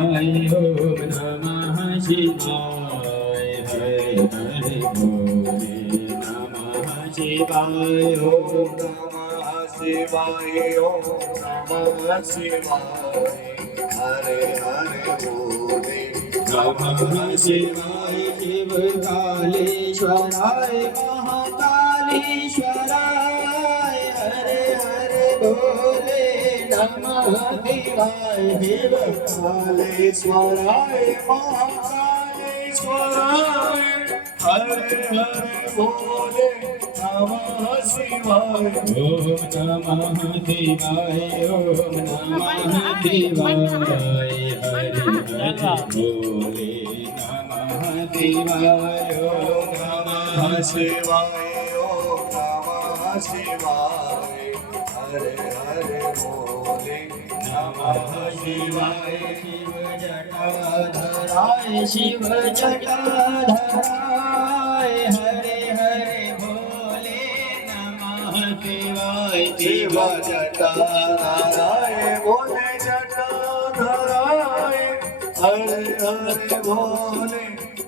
शिव कालेश्वराय महाकालेश्वराय हरे हरे बोले नमः शिवाय शिव कालेश्वराय महाकालेश्वराय हरे हरे बोले नमः शिवाय ओम नमः शिवाय ओम नमः शिवाय हरे हरे बोले नमः शिवाय ओम नमः शिवाय ओम नमः शिवाय हरे हरे बोले नमः शिवाय शिव जटाधराय हरे हरे बोले नमः शिवाय शिव जटाधराय बोले जटाधराय हरे हरे बोले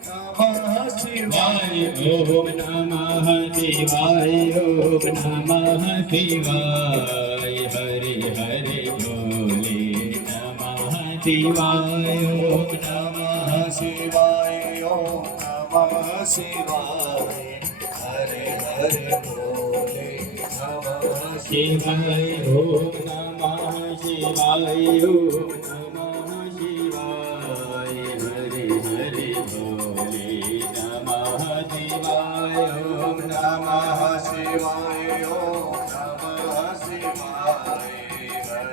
नमः शिवाय ओम नमः शिवाय ओम नमः शिवाय हरे हरे बोले नमः शिवाय ओम नमः शिवाय ओम नमः शिवाय हरे हरे बोले नमः शिवाय ओम नमः शिवाय ओम नमः